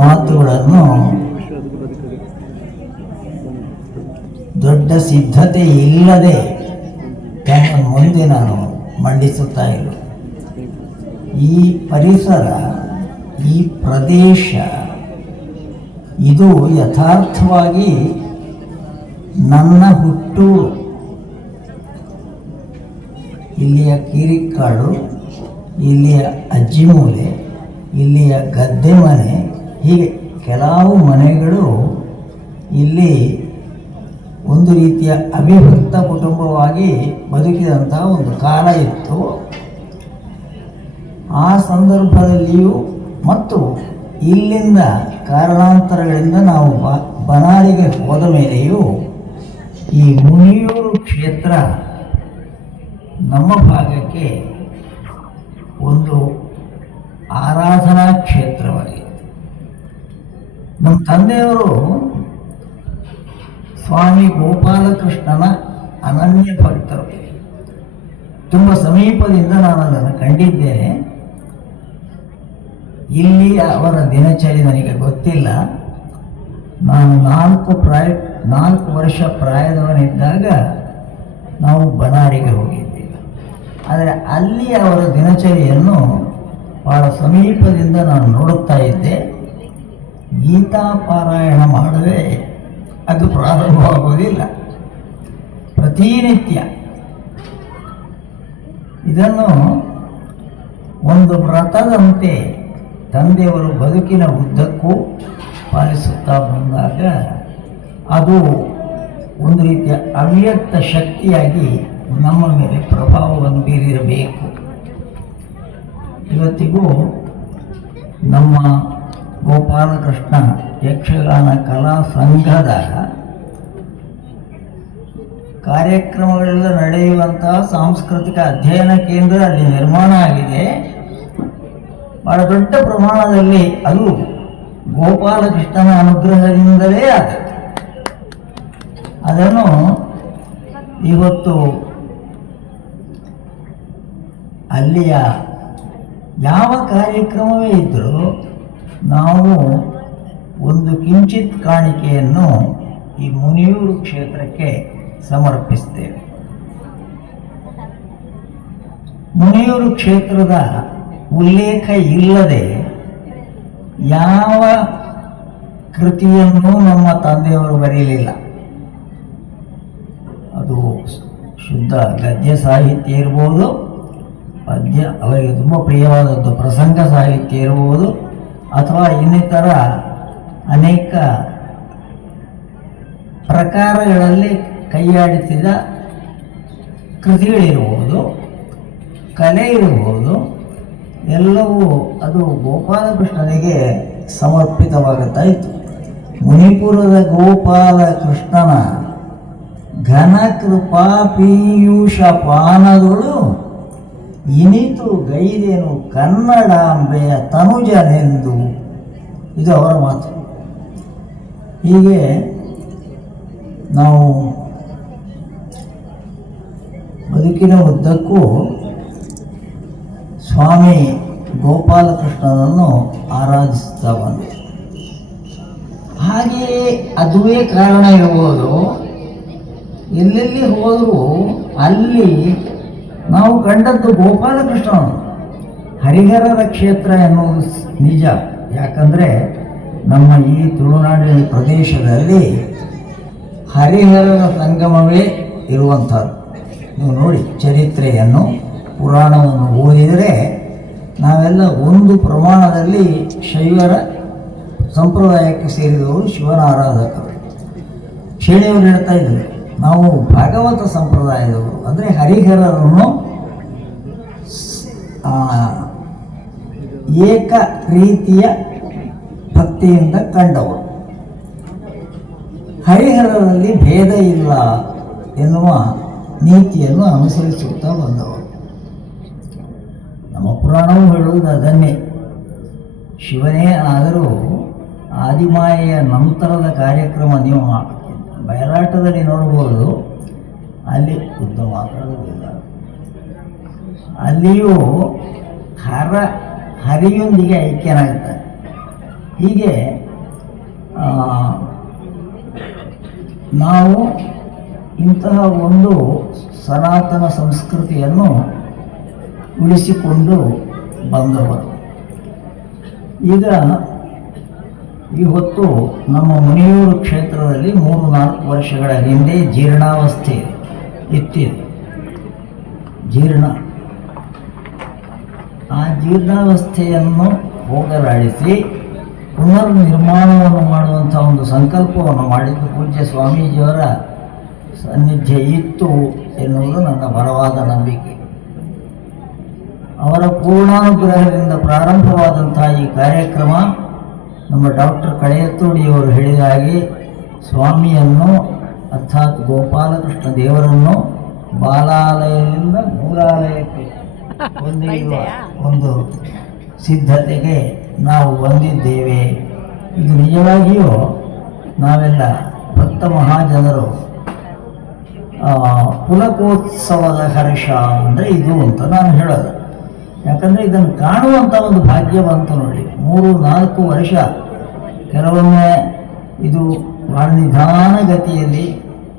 ಮಾತುಗಳನ್ನು ದೊಡ್ಡ ಸಿದ್ಧತೆ ಇಲ್ಲದೆ ತಮ್ಮ ಮುಂದೆ ನಾನು ಮಂಡಿಸುತ್ತಾ ಇಲ್ಲ. ಈ ಪರಿಸರ, ಈ ಪ್ರದೇಶ ಇದು ಯಥಾರ್ಥವಾಗಿ ನನ್ನ ಹುಟ್ಟೂರು. ಇಲ್ಲಿಯ ಕಿರಿಕ್ಕಾಡು, ಇಲ್ಲಿಯ ಅಜ್ಜಿಮೂಲೆ, ಇಲ್ಲಿಯ ಗದ್ದೆ ಮನೆ, ಹೀಗೆ ಕೆಲವು ಮನೆಗಳು ಇಲ್ಲಿ ಒಂದು ರೀತಿಯ ಅವಿಭಕ್ತ ಕುಟುಂಬವಾಗಿ ಬದುಕಿದಂತಹ ಒಂದು ಕಾಲ ಇತ್ತು. ಆ ಸಂದರ್ಭದಲ್ಲಿಯೂ ಮತ್ತು ಇಲ್ಲಿಂದ ಕಾರಣಾಂತರಗಳಿಂದ ನಾವು ಬನಾರಿಗೆ ಹೋದ ಮೇಲೆಯೂ ಈ ಮುನಿಯೂರು ಕ್ಷೇತ್ರ ನಮ್ಮ ಭಾಗಕ್ಕೆ ಒಂದು ಆರಾಧನಾ ಕ್ಷೇತ್ರವಾಗಿದೆ. ನಮ್ಮ ತಂದೆಯವರು ಸ್ವಾಮಿ ಗೋಪಾಲಕೃಷ್ಣನ ಅನನ್ಯ ಭಕ್ತರು. ತುಂಬ ಸಮೀಪದಿಂದ ನಾನು ಅದನ್ನು ಕಂಡಿದ್ದೇನೆ. ಇಲ್ಲಿ ಅವರ ದಿನಚರಿ ನನಗೆ ಗೊತ್ತಿಲ್ಲ. ನಾನು 4 ವರ್ಷ ಪ್ರಾಯದವನಿದ್ದಾಗ ನಾವು ಬನಾರಿಗೆ ಹೋಗಿದ್ದೇವೆ. ಆದರೆ ಅಲ್ಲಿ ಅವರ ದಿನಚರಿಯನ್ನು ಬಹಳ ಸಮೀಪದಿಂದ ನಾನು ನೋಡುತ್ತಾ ಇದ್ದೆ. ಗೀತಾ ಪಾರಾಯಣ ಮಾಡದೆ ಅದು ಪ್ರಾರಂಭವಾಗುವುದಿಲ್ಲ. ಪ್ರತಿನಿತ್ಯ ಇದನ್ನು ಒಂದು ವ್ರತದಂತೆ ತಂದೆಯವರು ಬದುಕಿನ ಉದ್ದಕ್ಕೂ ಪಾಲಿಸುತ್ತಾ ಬಂದಾಗ ಅದು ಒಂದು ರೀತಿಯ ಅವ್ಯಕ್ತ ಶಕ್ತಿಯಾಗಿ ನಮ್ಮ ಮೇಲೆ ಪ್ರಭಾವವನ್ನು ಬೀರಿರಬೇಕು. ಇವತ್ತಿಗೂ ನಮ್ಮ ಗೋಪಾಲಕೃಷ್ಣ ಯಕ್ಷಗಾನ ಕಲಾ ಸಂಘದ ಕಾರ್ಯಕ್ರಮಗಳೆಲ್ಲ ನಡೆಯುವಂತಹ ಸಾಂಸ್ಕೃತಿಕ ಅಧ್ಯಯನ ಕೇಂದ್ರ ಅಲ್ಲಿ ನಿರ್ಮಾಣ ಆಗಿದೆ. ಬಹಳ ದೊಡ್ಡ ಪ್ರಮಾಣದಲ್ಲಿ ಅದು ಗೋಪಾಲಕೃಷ್ಣನ ಅನುಗ್ರಹದಿಂದಲೇ ಆಗುತ್ತೆ. ಅದನ್ನು ಇವತ್ತು ಅಲ್ಲಿಯ ಯಾವ ಕಾರ್ಯಕ್ರಮವೇ ಇದ್ದರೂ ನಾವು ಒಂದು ಕಿಂಚಿತ್ ಕಾಣಿಕೆಯನ್ನು ಈ ಮುನಿಯೂರು ಕ್ಷೇತ್ರಕ್ಕೆ ಸಮರ್ಪಿಸ್ತೇವೆ. ಮುನಿಯೂರು ಕ್ಷೇತ್ರದ ಉಲ್ಲೇಖ ಇಲ್ಲದೆ ಯಾವ ಕೃತಿಯನ್ನು ನಮ್ಮ ತಂದೆಯವರು ಬರೆಯಲಿಲ್ಲ. ಅದು ಶುದ್ಧ ಗದ್ಯ ಸಾಹಿತ್ಯ ಇರ್ಬೋದು, ಪದ್ಯ ಅವರಿಗೆ ತುಂಬ ಪ್ರಿಯವಾದದ್ದು ಪ್ರಸಂಗ ಸಾಹಿತ್ಯ ಇರ್ಬೋದು, ಅಥವಾ ಇನ್ನಿತರ ಅನೇಕ ಪ್ರಕಾರಗಳಲ್ಲಿ ಕೈಯಾಡಿಸಿದ ಕೃತಿಗಳಿರ್ಬೋದು, ಕಲೆ ಇರ್ಬೋದು, ಎಲ್ಲವೂ ಅದು ಗೋಪಾಲಕೃಷ್ಣನಿಗೆ ಸಮರ್ಪಿತವಾಗುತ್ತಾ ಇತ್ತು. ಮುನಿಪುರದ ಗೋಪಾಲಕೃಷ್ಣನ ಘನ ಕೃಪಾ ಪೀಯೂಷ ಪಾನದೊಳು ಇನಿತು ಗೈದೇನು ಕನ್ನಡಾಂಬೆಯ ತನುಜನೆಂದು, ಇದು ಅವರ ಮಾತು. ಹೀಗೆ ನಾವು ಬದುಕಿನ ಉದ್ದಕ್ಕೂ ಸ್ವಾಮಿ ಗೋಪಾಲಕೃಷ್ಣನನ್ನು ಆರಾಧಿಸ್ತಾ ಬಂದೆ. ಹಾಗೆಯೇ ಅದುವೇ ಕಾರಣ ಇರಬಹುದು. ಎಲ್ಲೆಲ್ಲಿ ಹೋದರೂ ಅಲ್ಲಿ ನಾವು ಕಂಡದ್ದು ಗೋಪಾಲಕೃಷ್ಣನು. ಹರಿಹರರ ಕ್ಷೇತ್ರ ಎನ್ನುವುದು ನಿಜ. ಯಾಕಂದರೆ ನಮ್ಮ ಈ ತುಳುನಾಡಿನ ಪ್ರದೇಶದಲ್ಲಿ ಹರಿಹರರ ಸಂಗಮವೇ ಇರುವಂಥದ್ದು. ನೀವು ನೋಡಿ, ಚರಿತ್ರೆಯನ್ನು ಪುರಾಣವನ್ನು ಓದಿದರೆ ನಾವೆಲ್ಲ ಒಂದು ಪ್ರಮಾಣದಲ್ಲಿ ಶೈವರ ಸಂಪ್ರದಾಯಕ್ಕೆ ಸೇರಿದವರು, ಶಿವನ ಆರಾಧಕರು. ಶೇಣಿಯವರು ಹೇಳ್ತಾ ಇದ್ದರು, ನಾವು ಭಾಗವತ ಸಂಪ್ರದಾಯದವರು, ಅಂದರೆ ಹರಿಹರರನ್ನು ಏಕ ರೀತಿಯ ಭಕ್ತಿಯಿಂದ ಕಂಡವರು. ಹರಿಹರರಲ್ಲಿ ಭೇದ ಇಲ್ಲ ಎನ್ನುವ ನೀತಿಯನ್ನು ಅನುಸರಿಸುತ್ತಾ ಬಂದವರು. ನಮ್ಮ ಪುರಾಣವು ಹೇಳುವುದು ಅದನ್ನೇ. ಶಿವನೇ ಆದರೂ ಆದಿಮಾಯೆಯ ನಂತರದ ಕಾರ್ಯಕ್ರಮ ನೀವು ಬಯಲಾಟದಲ್ಲಿ ನೋಡ್ಬೋದು. ಅಲ್ಲಿ ಉದ್ದ ಮಾತಾಡುವುದಿಲ್ಲ. ಅಲ್ಲಿಯೂ ಹರಿಯೊಂದಿಗೆ ಐಕ್ಯನಾಗ್ತಾನೆ. ಹೀಗೆ ನಾವು ಇಂತಹ ಒಂದು ಸನಾತನ ಸಂಸ್ಕೃತಿಯನ್ನು ಉಳಿಸಿಕೊಂಡು ಬಂದವರು. ಈಗ ಈ ಹೊತ್ತು ನಮ್ಮ ಮುನಿಯೂರು ಕ್ಷೇತ್ರದಲ್ಲಿ 3-4 ವರ್ಷಗಳ ಹಿಂದೆ ಜೀರ್ಣಾವಸ್ಥೆ ಇತ್ತಿದೆ. ಆ ಜೀರ್ಣಾವಸ್ಥೆಯನ್ನು ಹೋಗಲಾಡಿಸಿ ಪುನರ್ ನಿರ್ಮಾಣವನ್ನು ಮಾಡುವಂಥ ಒಂದು ಸಂಕಲ್ಪವನ್ನು ಮಾಡಿದ್ದು ಪೂಜ್ಯ ಸ್ವಾಮೀಜಿಯವರ ಸಾನ್ನಿಧ್ಯ ಇತ್ತು ಎನ್ನುವುದು ನನ್ನ ಬಲವಾದ ನಂಬಿಕೆ. ಅವರ ಪೂರ್ಣಾನುಗ್ರಹದಿಂದ ಪ್ರಾರಂಭವಾದಂತಹ ಈ ಕಾರ್ಯಕ್ರಮ ನಮ್ಮ ಡಾಕ್ಟರ್ ಕಳೆಯತ್ತೋಡಿಯವರು ಹೇಳಿದ ಹಾಗೆ ಸ್ವಾಮಿಯನ್ನು ಅರ್ಥಾತ್ ಗೋಪಾಲಕೃಷ್ಣ ದೇವರನ್ನು ಬಾಲಾಲಯದಿಂದ ಮೂಲಾಲಯಕ್ಕೆ ಕೊಂಡೊಯ್ಯುವ ಒಂದು ಸಿದ್ಧತೆಗೆ ನಾವು ಬಂದಿದ್ದೇವೆ. ಇದು ನಿಜವಾಗಿಯೂ ನಾವೆಲ್ಲ ಭಕ್ತ ಮಹಾಜನರು ಪುಲಕೋತ್ಸವದ ಹರ್ಷ ಅಂದರೆ ಇದು ಅಂತ ನಾನು ಹೇಳೋದು. ಯಾಕಂದರೆ ಇದನ್ನು ಕಾಣುವಂಥ ಒಂದು ಭಾಗ್ಯ ಬಂತು ನೋಡಿ. 3-4 ವರ್ಷ ಕೆಲವೊಮ್ಮೆ ಇದು ಬಹಳ ನಿಧಾನಗತಿಯಲ್ಲಿ,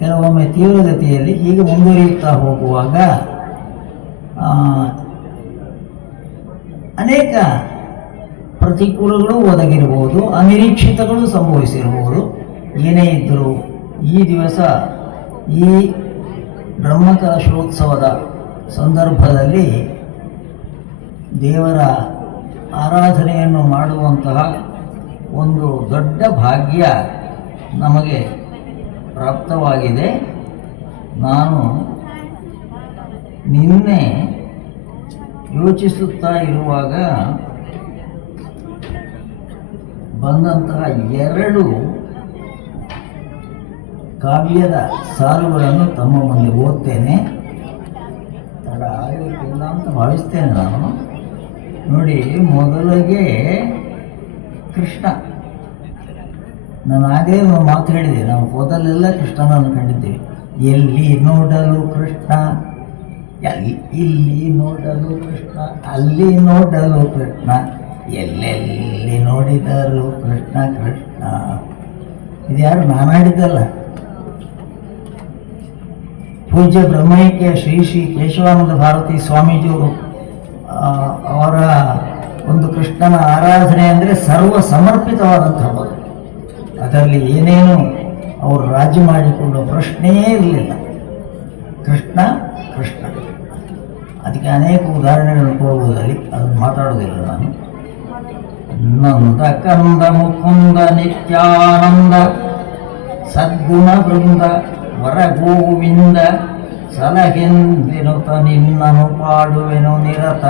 ಕೆಲವೊಮ್ಮೆ ತೀವ್ರಗತಿಯಲ್ಲಿ ಹೀಗೆ ಮುಂದುವರಿಯುತ್ತಾ ಹೋಗುವಾಗ ಅನೇಕ ಪ್ರತಿಕೂಲಗಳು ಒದಗಿರಬಹುದು, ಅನಿರೀಕ್ಷಿತಗಳು ಸಂಭವಿಸಿರಬಹುದು. ಏನೇ ಇದ್ದರೂ ಈ ದಿವಸ ಈ ಬ್ರಹ್ಮಕಲಶೋತ್ಸವದ ಸಂದರ್ಭದಲ್ಲಿ ದೇವರ ಆರಾಧನೆಯನ್ನು ಮಾಡುವಂತಹ ಒಂದು ದೊಡ್ಡ ಭಾಗ್ಯ ನಮಗೆ ಪ್ರಾಪ್ತವಾಗಿದೆ. ನಾನು ನಿನ್ನೆ ಯೋಚಿಸುತ್ತಾ ಇರುವಾಗ ಬಂದಂತಹ 2 ಕಾವ್ಯದ ಸಾಲುಗಳನ್ನು ತಮ್ಮ ಮುಂದೆ ಓದ್ತೇನೆ. ತಡ ಆಗಲಿಕ್ಕಿಲ್ಲ ಅಂತ ಭಾವಿಸ್ತೇನೆ ನಾನು. ನೋಡಿ, ಮೊದಲಿಗೆ ಕೃಷ್ಣ. ನಾನು ಆಗಲೇ ಒಂದು ಮಾತು ಹೇಳಿದೆ, ನಾವು ಹೋದಲ್ಲೆಲ್ಲ ಕೃಷ್ಣನನ್ನು ಕಂಡಿದ್ದೇವೆ. ಎಲ್ಲಿ ನೋಡಲು ಕೃಷ್ಣ, ಇಲ್ಲಿ ನೋಡಲು ಕೃಷ್ಣ, ಅಲ್ಲಿ ನೋಡಲು ಕೃಷ್ಣ, ಎಲ್ಲೆಲ್ಲಿ ನೋಡಿದರು ಕೃಷ್ಣ ಕೃಷ್ಣ. ಇದು ಯಾರು ನಾನು ಆಡಿದ್ದಲ್ಲ. ಪೂಜ್ಯ ಬ್ರಹ್ಮೈಕ್ಯ ಶ್ರೀ ಶ್ರೀ ಕೇಶವಾನಂದ ಭಾರತಿ ಸ್ವಾಮೀಜಿಯವರು ಅವರ ಒಂದು ಕೃಷ್ಣನ ಆರಾಧನೆ ಅಂದರೆ ಸರ್ವ ಸಮರ್ಪಿತವಾದಂತಹ ಬದುಕು. ಅದರಲ್ಲಿ ಏನೇನು ಅವರು ರಾಜ್ಯ ಮಾಡಿಕೊಳ್ಳುವ ಪ್ರಶ್ನೆಯೇ ಇರಲಿಲ್ಲ. ಕೃಷ್ಣ ಕೃಷ್ಣ. ಅದಕ್ಕೆ ಅನೇಕ ಉದಾಹರಣೆಗಳನ್ನು ಕೊಡುವುದರಲ್ಲಿ ಅದನ್ನು ಮಾತಾಡೋದಿಲ್ಲ ನಾನು. ನಂದ ಕಂದ ಮುಕುಂದ ನಿತ್ಯಾನಂದ ಸದ್ಗುಣ ವೃಂದ ವರ ಗೋವಿಂದ ಸಲಹೆಂದೆನುತ ನಿನ್ನನು ಪಾಡುವೆನು ನಿರತ.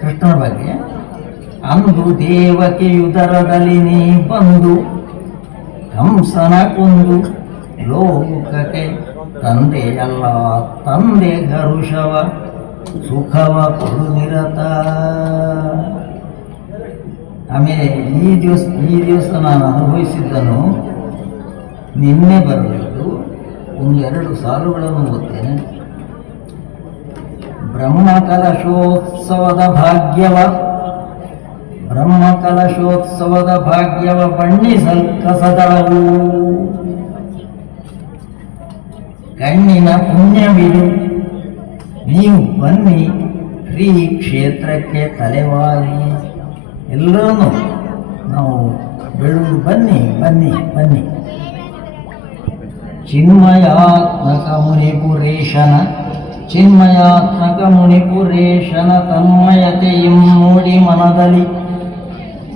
ಕೃಷ್ಣನ ಬಗ್ಗೆ ಅಂದು ದೇವಕಿಯುದರದಲ್ಲಿ ನೀ ಬಂದು ಕಂಸನ ಕೊಂದು ಲೋಕಕ್ಕೆ ತಂದೆಯಲ್ಲ ತಂದೆ ಗರುಷವ ಸುಖವ ಕೊಡು ನಿರತ. ಆಮೇಲೆ ಈ ದಿವಸ ನಾನು ಅನುಭವಿಸಿದ್ದನ್ನು ನಿನ್ನೆ ಬರಲಿದ್ದು 1-2 ಸಾಲುಗಳನ್ನು ಓದ್ತೇನೆ. ಬ್ರಹ್ಮಕಲಶೋತ್ಸವದ ಭಾಗ್ಯವ ಬಣ್ಣಿಸಲ್ ಕಸದಳವು ಕಣ್ಣಿನ ಪುಣ್ಯವಿದು ನೀವು ಬನ್ನಿ ಶ್ರೀ ಕ್ಷೇತ್ರಕ್ಕೆ ತಲೆವಾಗಿ. ಎಲ್ಲರನ್ನು ನಾವು ಬೆಳೆದು ಬನ್ನಿ ಬನ್ನಿ ಬನ್ನಿ. ಚಿನ್ಮಯಾತ್ಮಕ ಮುನಿಪುರೇಶನ ತನ್ಮಯತೆಯಂ ನೋಡಿ ಮನದಲ್ಲಿ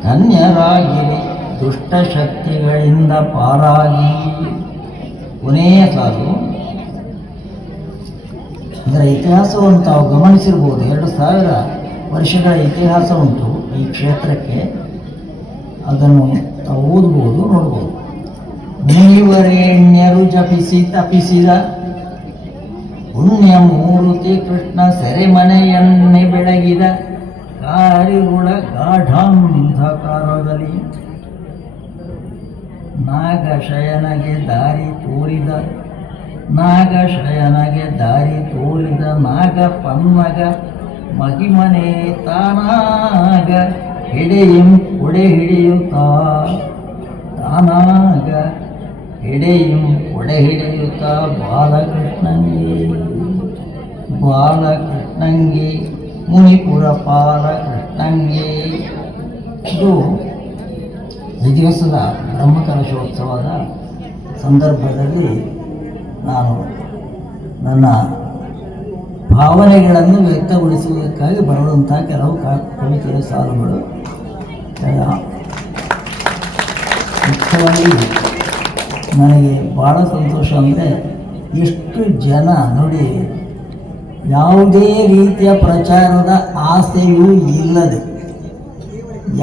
ಧನ್ಯರಾಗಿರಿ ದುಷ್ಟಶಕ್ತಿಗಳಿಂದ ಪಾರಾಗಿ. ಕೊನೆಯ ಸಾಲು ಅದರ ಇತಿಹಾಸವನ್ನು ತಾವು ಗಮನಿಸಿರ್ಬೋದು. 2000 ವರ್ಷಗಳ ಇತಿಹಾಸ ಉಂಟು ಈ ಕ್ಷೇತ್ರಕ್ಕೆ. ಅದನ್ನು ತಾವು ಓದ್ಬೋದು, ನೋಡ್ಬೋದು. ಮುನಿವರೇಣ್ಯರು ಜಪಿಸಿ ತಪಿಸಿದ ಪುಣ್ಯಮೂರ್ತಿ ಕೃಷ್ಣ ಸೆರೆಮನೆಯನ್ನೇ ಬೆಳಗಿದ ಕಾರಿರುಳ ಗಾಢಾಂಧಕಾರದಲ್ಲಿ ನಾಗಶಯನಗೆ ದಾರಿ ತೋರಿದ ನಾಗ ಪನ್ನಗ ಮಹಿಮನೆ ತಾನಾಗ ಹೆಡೆಯಂ ಕೊಡೆ ಹಿಡಿಯುತ್ತಾ ತಾನಾಗ ಹೆಡೆಯಂ ಕೊಡೆ ಹಿಡಿಯುತ್ತಾ ಬಾಲಕೃಷ್ಣಂಗೆ ಮುನಿಪುರ ಕೃಷ್ಣಂಗೆ. ಇದು ಈ ದಿವಸದ ಬ್ರಹ್ಮಕಲಶೋತ್ಸವದ ಸಂದರ್ಭದಲ್ಲಿ ನಾನು ನನ್ನ ಭಾವನೆಗಳನ್ನು ವ್ಯಕ್ತಗೊಳಿಸುವುದಕ್ಕಾಗಿ ಬರುವಂಥ ಕೆಲವು ಕವಿತೆಯ ಸಾಲುಗಳು. ಮುಖ್ಯವಾಗಿ ನನಗೆ ಭಾಳ ಸಂತೋಷ ಅಂದರೆ ಎಷ್ಟು ಜನ ನೋಡಿ, ಯಾವುದೇ ರೀತಿಯ ಪ್ರಚಾರದ ಆಸೆಯೂ ಇಲ್ಲದೆ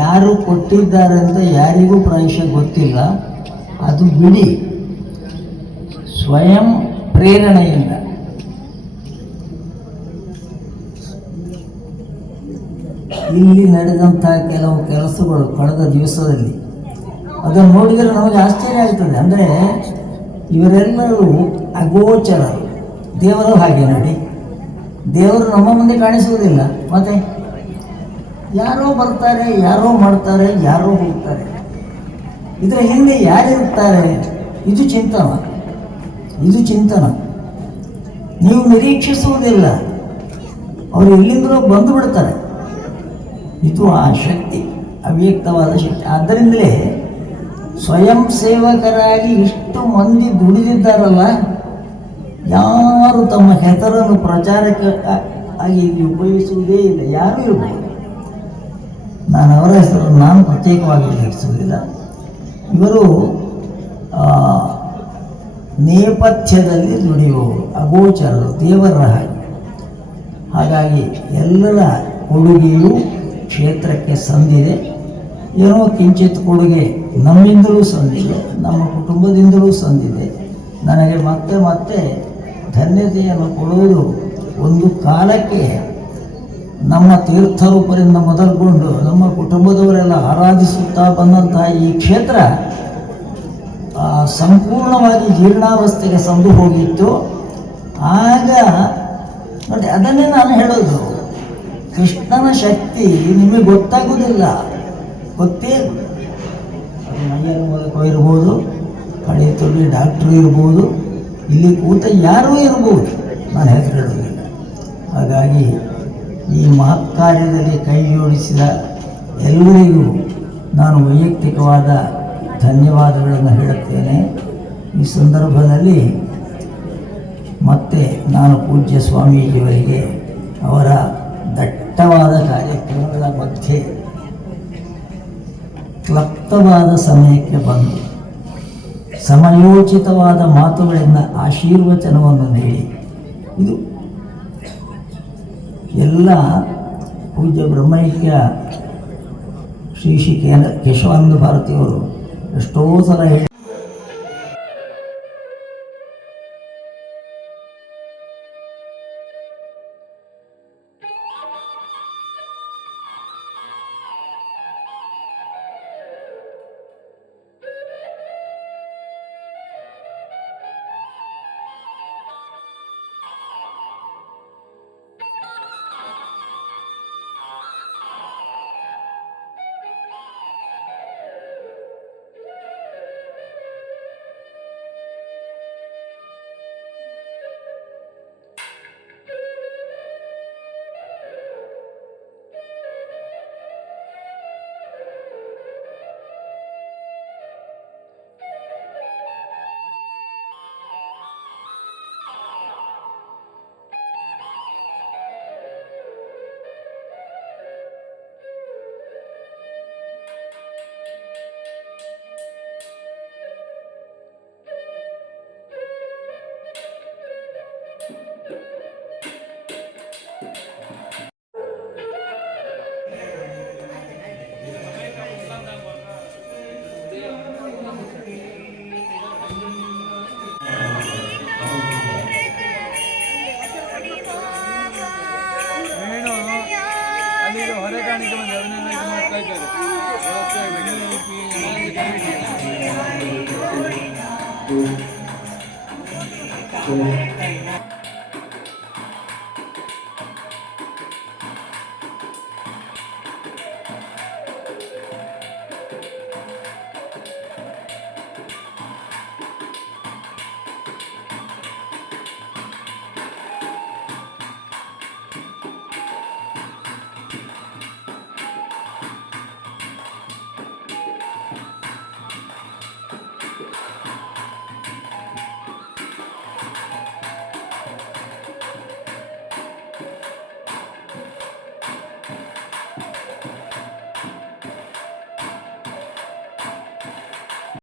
ಯಾರು ಕೊಟ್ಟಿದ್ದಾರೆ ಅಂತ ಯಾರಿಗೂ ಪ್ರಾಯಶಃ ಗೊತ್ತಿಲ್ಲ, ಅದು ಬಿಡಿ ಸ್ವಯಂ ಪ್ರೇರಣೆಯಿಂದ ಇಲ್ಲಿ ನಡೆದಂಥ ಕೆಲವು ಕೆಲಸಗಳು ಕಳೆದ ದಿವಸದಲ್ಲಿ ಅದನ್ನು ನೋಡಿದರೆ ನಮಗೆ ಆಶ್ಚರ್ಯ ಆಗ್ತದೆ. ಅಂದರೆ ಇವರೆಲ್ಲರೂ ಅಗೋಚರರು, ದೇವರು ಹಾಗೆ ನೋಡಿ, ದೇವರು ನಮ್ಮ ಮುಂದೆ ಕಾಣಿಸುವುದಿಲ್ಲ, ಮತ್ತೆ ಯಾರೋ ಬರ್ತಾರೆ, ಯಾರೋ ಮಾಡ್ತಾರೆ, ಯಾರೋ ಹೋಗ್ತಾರೆ. ಇದರ ಹಿಂದೆ ಯಾರಿರುತ್ತಾರೆ? ಇದು ಚಿಂತನ. ನೀವು ನಿರೀಕ್ಷಿಸುವುದಿಲ್ಲ, ಅವರು ಎಲ್ಲಿಂದಲೋ ಬಂದು ಬಿಡ್ತಾರೆ. ಇದು ಆ ಶಕ್ತಿ, ಅವ್ಯಕ್ತವಾದ ಶಕ್ತಿ. ಆದ್ದರಿಂದಲೇ ಸ್ವಯಂ ಸೇವಕರಾಗಿ ಇಷ್ಟು ಮಂದಿ ದುಡಿದಿದ್ದಾರಲ್ಲ, ಯಾರು ತಮ್ಮ ಹೆಸರನ್ನು ಪ್ರಚಾರಕ್ಕೆ ಆಗಿ ಉಪಯೋಗಿಸುವುದೇ ಇಲ್ಲ. ಯಾರೂ ಇರ್ಬೋದು, ನಾನು ಅವರ ಹೆಸರನ್ನು ನಾನು ಪ್ರತ್ಯೇಕವಾಗಿ ಉಲ್ಲೇಖಿಸುವುದಿಲ್ಲ. ಇವರು ನೇಪಥ್ಯದಲ್ಲಿ ದುಡಿಯುವವರು, ಅಗೋಚರರು, ದೇವರ ಹಾಗೆ. ಹಾಗಾಗಿ ಎಲ್ಲರ ಕೊಡುಗೆಯೂ ಕ್ಷೇತ್ರಕ್ಕೆ ಸಂದಿದೆ. ಏನೋ ಕಿಂಚಿತ್ ಕೊಡುಗೆ ನಮ್ಮಿಂದಲೂ ಸಂದಿದೆ, ನಮ್ಮ ಕುಟುಂಬದಿಂದಲೂ ಸಂದಿದೆ. ನನಗೆ ಮತ್ತೆ ಮತ್ತೆ ಧನ್ಯತೆಯನ್ನು ಕೊಡುವುದು, ಒಂದು ಕಾಲಕ್ಕೆ ನಮ್ಮ ತೀರ್ಥರೂಪರಿಂದ ಮೊದಲುಗೊಂಡು ನಮ್ಮ ಕುಟುಂಬದವರೆಲ್ಲ ಆರಾಧಿಸುತ್ತಾ ಬಂದಂತಹ ಈ ಕ್ಷೇತ್ರ ಸಂಪೂರ್ಣವಾಗಿ ಜೀರ್ಣಾವಸ್ಥೆಗೆ ಸಂದು ಹೋಗಿತ್ತು. ಆಗ ನೋಡಿ, ಅದನ್ನೇ ನಾನು ಹೇಳೋದು, ಕೃಷ್ಣನ ಶಕ್ತಿ ನಿಮಗೆ ಗೊತ್ತಾಗುವುದಿಲ್ಲ, ಗೊತ್ತೇ. ಅದು ಮೈಯರ ಮೂಲಕ ಇರ್ಬೋದು, ಕಡೆ ತೊಳಿ ಡಾಕ್ಟ್ರು ಇರ್ಬೋದು, ಇಲ್ಲಿ ಕೂತ ಯಾರೂ ಇರ್ಬೋದು, ನಾನು ಹೆಸರು ಹೇಳೋದಿಲ್ಲ. ಹಾಗಾಗಿ ಈ ಮಹತ್ ಕಾರ್ಯದಲ್ಲಿ ಕೈ ಜೋಡಿಸಿದ ಎಲ್ಲರಿಗೂ ನಾನು ವೈಯಕ್ತಿಕವಾದ ಧನ್ಯವಾದಗಳನ್ನು ಹೇಳುತ್ತೇನೆ. ಈ ಸಂದರ್ಭದಲ್ಲಿ ಮತ್ತೆ ನಾನು ಪೂಜ್ಯ ಸ್ವಾಮೀಜಿಯವರಿಗೆ ಅವರ ದಟ್ಟವಾದ ಕಾರ್ಯಕ್ರಮಗಳ ಮಧ್ಯೆ ಕ್ಲಪ್ತವಾದ ಸಮಯಕ್ಕೆ ಬಂದು ಸಮಯೋಚಿತವಾದ ಮಾತುಗಳಿಂದ ಆಶೀರ್ವಚನವನ್ನು ನೀಡಿ, ಇದು ಎಲ್ಲ ಪೂಜ್ಯ ಬ್ರಹ್ಮೈಕ್ಯ ಶ್ರೀ ಕೇಶವಾನಂದ ಭಾರತಿಯವರು ಎಷ್ಟೋ ಸಲ ಹೇಳಿ Thank you.